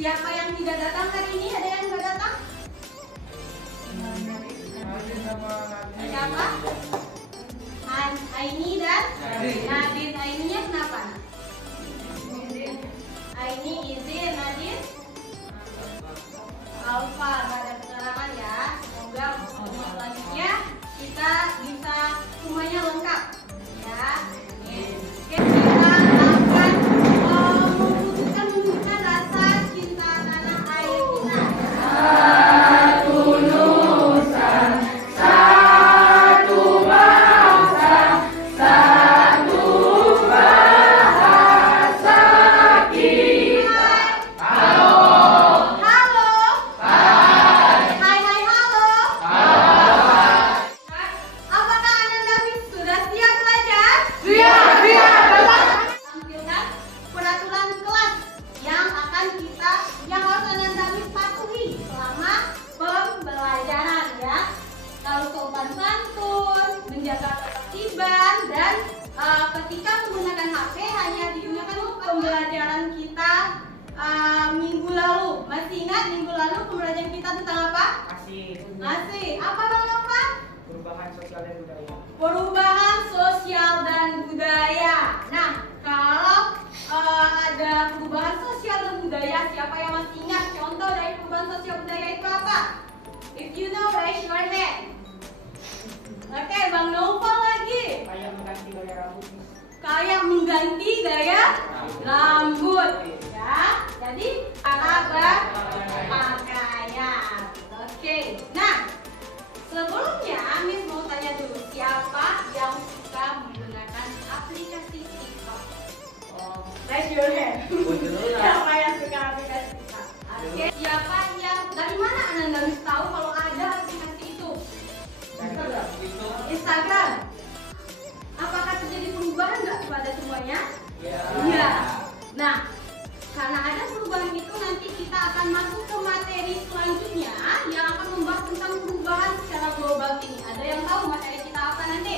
siapa yang tidak datang hari ini? Ada yang nggak datang? Siapa? Aini dan Nadine. Aininya kenapa? Aini izin, Nadine Alfa. Nggak ada keterangan ya. Semoga pertemuan selanjutnya kita bisa semuanya lengkap ya. Oke, kita akan menunjukkan rasa cinta tanah air kita. Satu nusa, satu bangsa, satu bahasa kita. Halo. Halo. Hai. Hai, halo. Apakah Ananda Miss sudah siap belajar? Siap. Tampilkan peraturan kelas yang harus Ananda Miss patuhi selama pembelajaran ya. Kalau sopan santun, menjaga ketertiban, dan ketika menggunakan HP hanya digunakan untuk pembelajaran kita minggu lalu. Masih ingat minggu lalu pembelajaran kita tentang apa? Masih. Apa Bang Nova? Perubahan sosial dan budaya. Perubahan sosial dan budaya. Nah, kalau ada perubahan sosial dan budaya, siapa yang masih ingat contoh dari perubahan sosial budaya itu apa? If you know, raise your hand. Oke, Bang Nova lagi. Kayak mengganti gaya rambut. Kayak mengganti gaya rambut, ya. Jadi pakaian. Oke. Nah, sebelumnya Miss mau tanya dulu, siapa yang suka menggunakan aplikasi TikTok? Raise your hand. Siapa yang suka aplikasi TikTok? Oke. Siapa yang dari mana Ananda Miss tahu kalau ada aplikasi itu? Instagram. Apakah terjadi perubahan nggak pada semuanya? Iya. Nah, karena ada perubahan itu nanti kita akan masuk ke materi selanjutnya yang akan membahas tentang perubahan secara global ini. Ada yang tahu materi kita apa nanti?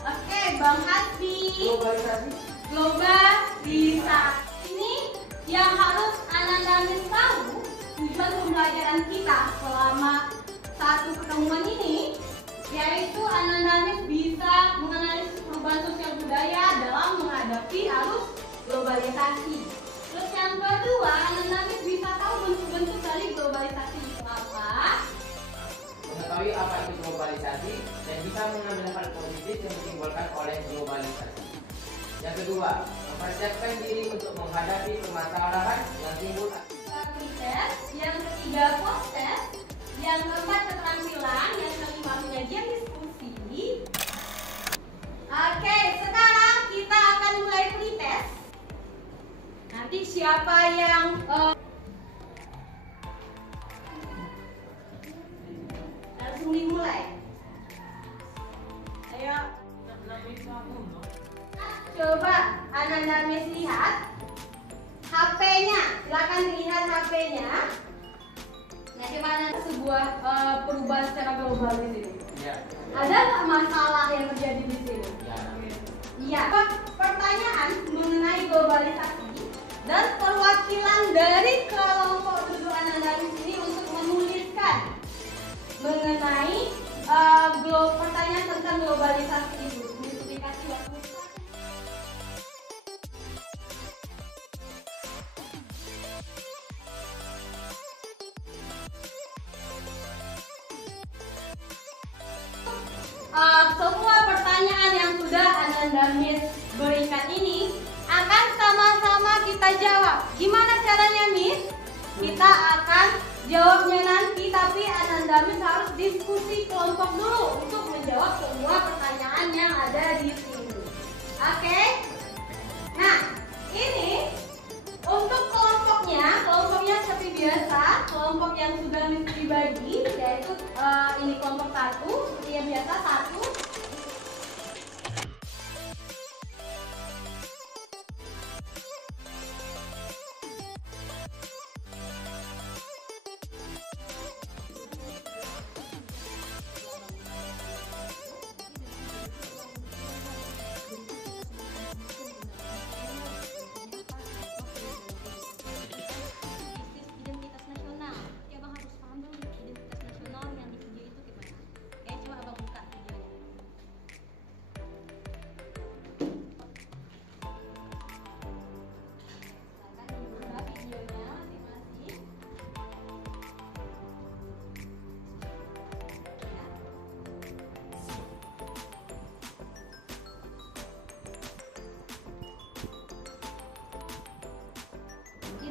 Oke, Bang Hasbi. Globalisasi. Ini yang harus Ananda Miss tahu. Tujuan pembelajaran kita selama satu pertemuan ini yaitu Ananda Miss bisa menganalisis perubahan sosial budaya dalam menghadapi arus globalisasi. Terus yang kedua, Ananda Miss bisa tahu bentuk-bentuk dari globalisasi itu apa? Mengetahui apa itu globalisasi dan bisa mengambil hal positif yang ditimbulkan oleh globalisasi. Yang kedua, mempersiapkan diri untuk menghadapi permasalahan yang timbul. Yang ketiga, proses. Yang keempat, keterampilan. Yang kelima, penyajian diskusi. Oke, sekarang kita akan mulai pretest. Nanti siapa yang langsung dimulai. Ayo. Coba Ananda Miss lihat HP-nya. Silakan dilihat HP-nya. Nah, coba ada sebuah perubahan secara global di sini. Ya. Ada nggak masalah yang terjadi di sini? Ya. Iya. Pertanyaan mengenai globalisasi dan perwakilan dari kelompok duduk Ananda Miss ini untuk menuliskan mengenai pertanyaan tentang globalisasi itu. Dikasih waktu. Semua pertanyaan yang sudah Ananda Miss berikan ini akan sama-sama kita jawab. Gimana caranya, Miss? Kita akan jawabnya nanti, tapi Ananda Miss harus diskusi kelompok dulu untuk menjawab semua pertanyaan yang ada di sini. Oke? Nah, ini untuk kelompoknya seperti biasa, kelompok yang sudah Miss dibagi, yaitu ini kelompok 1, seperti yang biasa 1.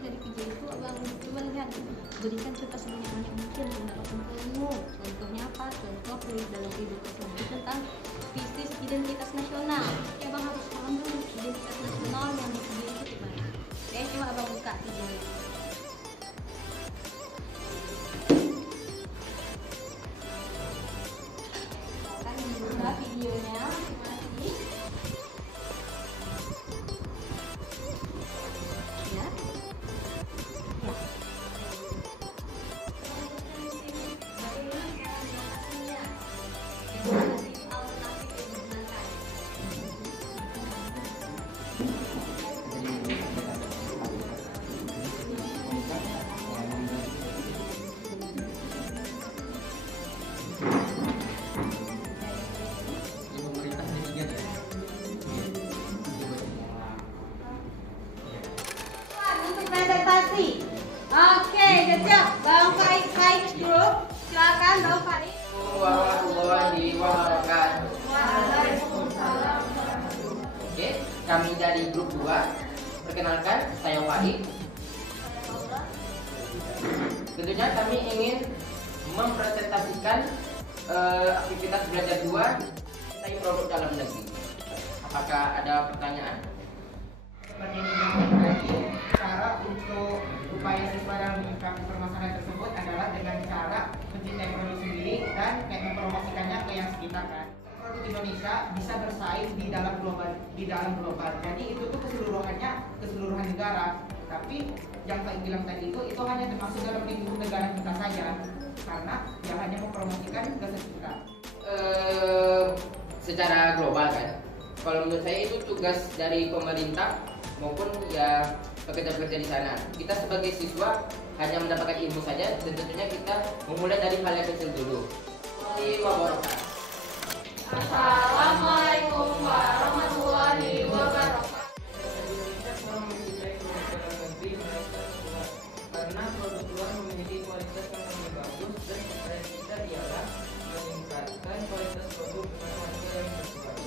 dari video itu abang coba lihat, berikan contoh sebanyak mungkin mendapatkan ilmu. Contohnya apa? Contoh dalam edukasi tentang bisnis identitas nasional. Ya abang harus paham dulu identitas nasional yang di video itu gimana. Oke, coba abang buka videonya. Akan dibuka videonya. Masih. Ya. Untuk presentasi. Oke, siap. Bang Faik dulu. Silakan Bang Faik. Warahmatullahi wabarakatuh. Waalaikumsalam. Oke, kami dari grup 2. Perkenalkan, saya Faik. Tentunya kami ingin mempresentasikan aktivitas belajar 2 tentang produk dalam negeri. Apakah ada pertanyaan? Seperti yang dijelaskan tadi, cara untuk upaya siswa dalam menyikapi permasalahan tersebut adalah dengan cara mencintai produk sendiri dan kayak mempromosikannya ke yang sekitar kan. Produk Indonesia bisa bersaing di dalam global. Jadi itu tuh keseluruhan negara. Tapi yang saya bilang tadi itu hanya termasuk dalam lingkup negara kita saja, karena dia hanya mempromosikan ke sekitar. Secara global kan, kalau menurut saya itu tugas dari pemerintah maupun ya pekerja-pekerja di sana. Kita sebagai siswa hanya mendapatkan ilmu saja, dan tentunya kita memulai dari hal yang kecil dulu. Assalamualaikum warahmatullahi wabarakatuh. Karena produk luar memiliki kualitas yang lebih bagus, dan tren kita ialah meningkatkan kualitas produk dengan harga yang sesuai.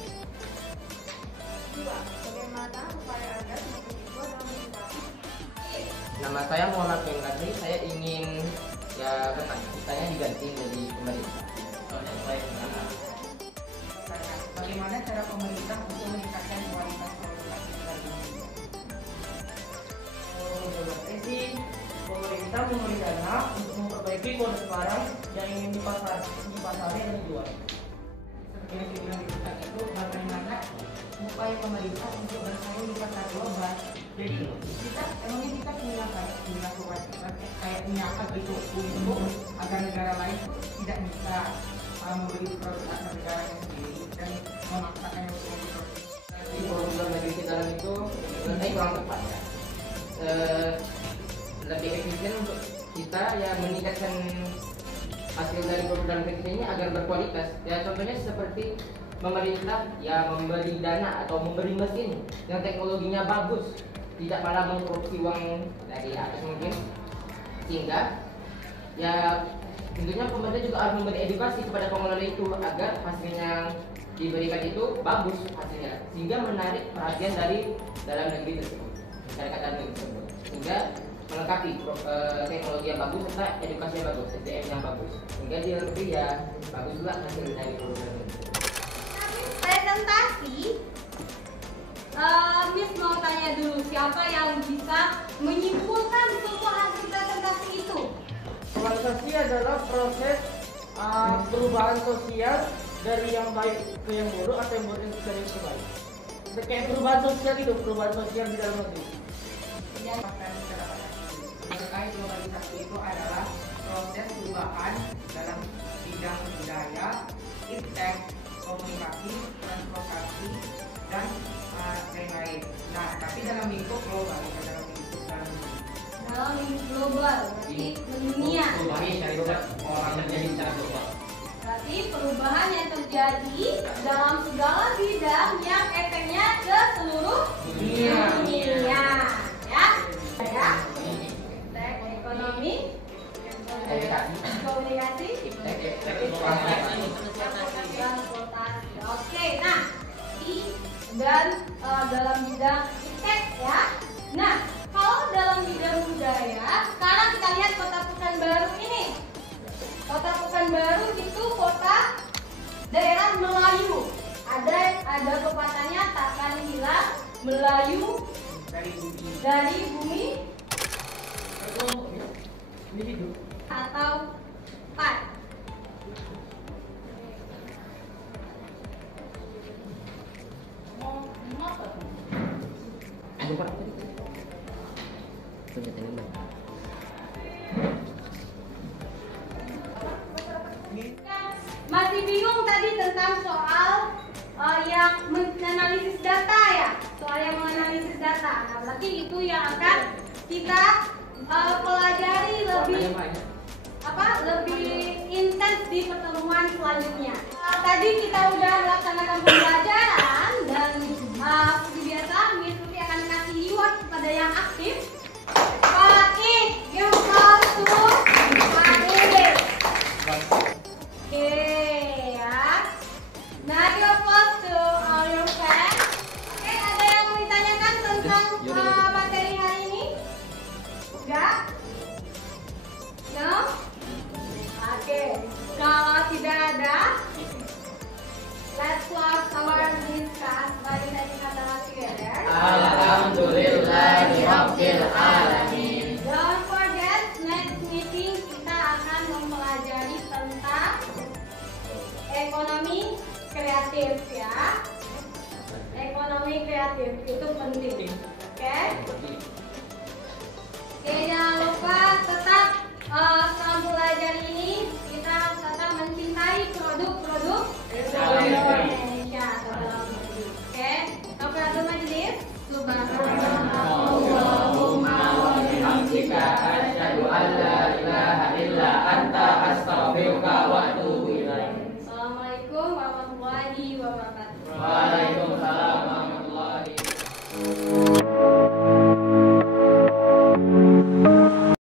Bagaimana upaya Anda sebagai siswa dalam menyikapi? Nama saya Muhammad Pengkasri. Saya ingin kitanya diganti menjadi pemerintah. Bagaimana cara pemerintah untuk meningkatkan kualitas produk pemerintah memberi dana untuk memperbaiki kualitas barang yang ingin dipasarkan dan dijual. seperti yang dibilang di depan itu, bagaimana upaya pemerintah untuk bersaing di pasar global. Jadi emangnya kita punya apa gitu untuk agar negara lain tidak bisa membeli produk asal negaranya sendiri dan memaksakannya untuk memproduksi. Di program negeri kita itu sebenarnya kurang tepat ya. Lebih efisien untuk kita ya meningkatkan hasil dari program negeri ini agar berkualitas. Ya contohnya seperti pemerintah ya memberi dana atau memberi mesin yang teknologinya bagus, tidak malah mengkorupsi uang dari atas mungkin, sehingga ya tentunya pemerintah juga harus memberi edukasi kepada pengelola itu agar hasilnya diberikan itu bagus hasilnya, sehingga menarik perhatian dari dalam negeri tersebut, masyarakat dalam negeri tersebut, sehingga melengkapi teknologi yang bagus serta edukasi yang bagus, SDM yang bagus, sehingga di negeri ya bagus juga hasil dari program ini. Presentasi. Miss mau tanya dulu, siapa yang bisa menyimpulkan semua hasil presentasi itu? Globalisasi adalah proses perubahan sosial dari yang baik ke yang buruk atau yang buruk ke yang baik. Kayak perubahan sosial itu, perubahan sosial di dalam negeri. Terkait globalisasi itu adalah proses perubahan dalam bidang budaya, iptek, komunikasi, transportasi, dan lain-lain. Nah, tapi dalam lingkup global, Dalam lingkup global, berarti mendunia. Orang menjadi secara global. Berarti perubahan yang terjadi dalam segala bidang yang efeknya ke seluruh dunia. Ya. Ekonomi, komunikasi, transportasi. Oke, nah dan dalam bidang iptek ya. Nah, kalau dalam bidang dari bumi Individu. atau part? Masih bingung tadi tentang soal yang menganalisis data ya, soal yang menganalisis data. Nah, berarti itu yang akan kita pelajari lebih intens di pertemuan selanjutnya. Tadi kita udah melaksanakan pembelajaran dan seperti biasa Miss Tuti akan kasih reward kepada yang aktif. Pakai give applause to Pakai. Oke ya. Nah, give applause to all your friends. Oke, ada yang mau ditanyakan tentang materi hari ini? Enggak? No? Oke, kalau tidak ada, let's close our discuss by saying kata together. Alhamdulillahirabbil alamin. Don't forget, next meeting kita akan mempelajari tentang ekonomi kreatif ya. Ekonomi kreatif itu penting. Oke? Oke, jangan lupa tetap setelah belajar ini kita harus tetap mencintai produk-produk Indonesia atau dalam negeri. Oke? Operator majelis. Allahumma wa bihamdika asyhadu an la ilaha illa anta astaghfiruka wa atubu ilaik. Assalamualaikum warahmatullahi wabarakatuh. Waalaikumsalam.